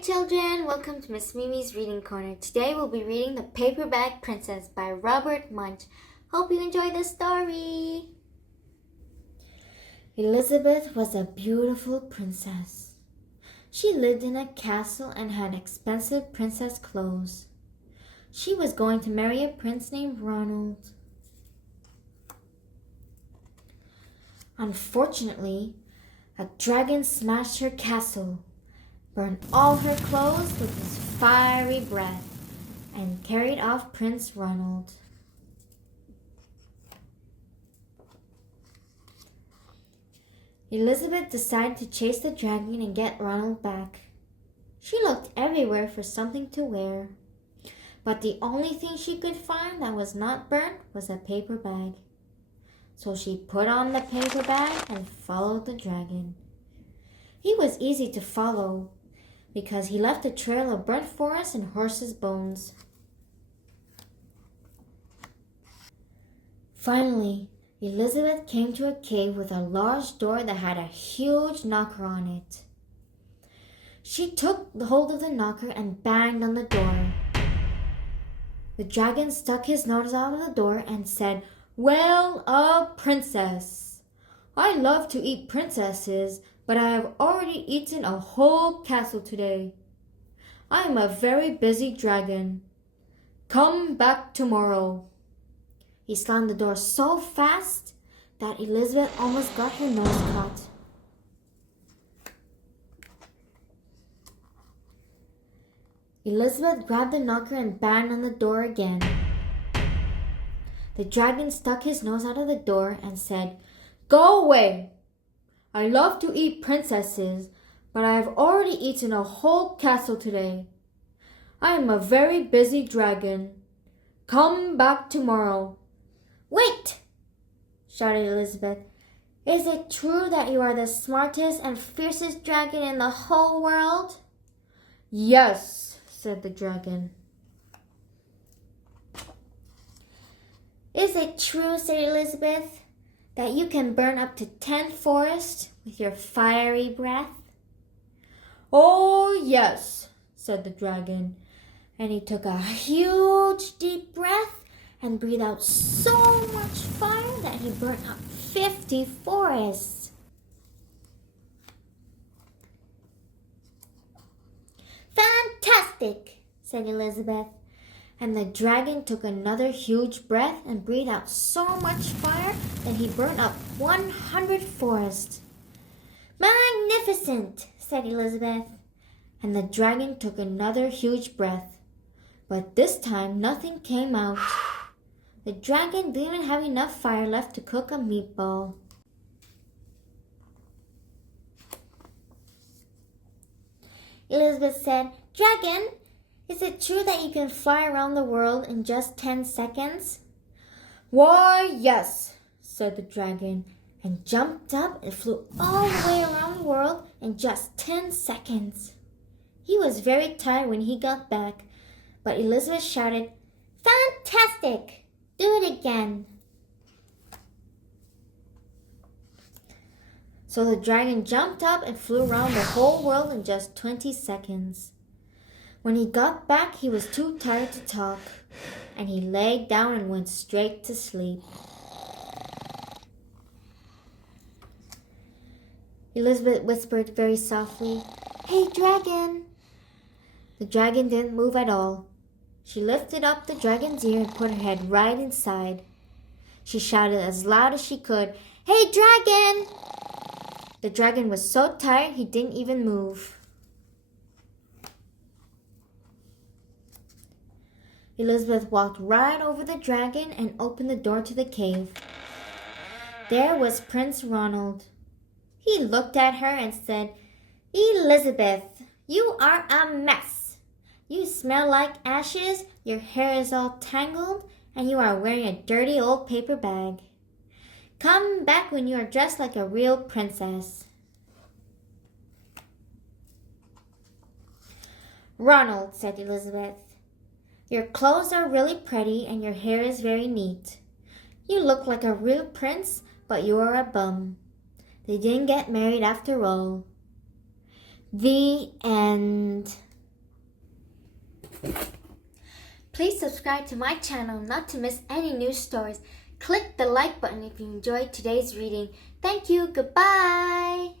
Hey children, welcome to Miss Mimi's Reading Corner. Today we'll be reading The Paper Bag Princess by Robert Munsch. Hope you enjoy the story. Elizabeth was a beautiful princess. She lived in a castle and had expensive princess clothes. She was going to marry a prince named Ronald. Unfortunately, a dragon smashed her castle, burned all her clothes with his fiery breath, and carried off Prince Ronald. Elizabeth decided to chase the dragon and get Ronald back. She looked everywhere for something to wear, but the only thing she could find that was not burnt was a paper bag. So she put on the paper bag and followed the dragon. He was easy to follow because he left a trail of burnt forest and horses' bones. Finally, Elizabeth came to a cave with a large door that had a huge knocker on it. She took hold of the knocker and banged on the door. The dragon stuck his nose out of the door and said, "Well, a princess. I love to eat princesses, but I have already eaten a whole castle today. I am a very busy dragon. Come back tomorrow." He slammed the door so fast that Elizabeth almost got her nose caught. Elizabeth grabbed the knocker and banged on the door again. The dragon stuck his nose out of the door and said, "Go away. I love to eat princesses, but I have already eaten a whole castle today. I am a very busy dragon. Come back tomorrow." "Wait!" shouted Elizabeth. "Is it true that you are the smartest and fiercest dragon in the whole world?" "Yes," said the dragon. "Is it true," said Elizabeth, "that you can burn up to 10 forests with your fiery breath?" "Oh, yes," said the dragon, and he took a huge deep breath and breathed out so much fire that he burnt up 50 forests. "Fantastic," said Elizabeth, and the dragon took another huge breath and breathed out so much fire that he burnt up 100 forests. "Magnificent," said Elizabeth, and the dragon took another huge breath, but this time nothing came out. The dragon didn't even have enough fire left to cook a meatball. Elizabeth said, "Dragon, is it true that you can fly around the world in just 10 seconds?" "Why, yes," said the dragon, and jumped up and flew all the way around the world in just 10 seconds. He was very tired when he got back, but Elizabeth shouted, "Fantastic! Do it again." So the dragon jumped up and flew around the whole world in just 20 seconds. When he got back, he was too tired to talk, and he laid down and went straight to sleep. Elizabeth whispered very softly, "Hey, dragon." The dragon didn't move at all. She lifted up the dragon's ear and put her head right inside. She shouted as loud as she could, "Hey, dragon!" The dragon was so tired he didn't even move. Elizabeth walked right over the dragon and opened the door to the cave. There was Prince Ronald. He looked at her and said, "Elizabeth, you are a mess. You smell like ashes, your hair is all tangled, and you are wearing a dirty old paper bag. Come back when you are dressed like a real princess." "Ronald," said Elizabeth, "your clothes are really pretty and your hair is very neat. You look like a real prince, but you are a bum. They didn't get married after all." The end. Please subscribe to my channel not to miss any new stories. Click the like button if you enjoyed today's reading. Thank you. Goodbye.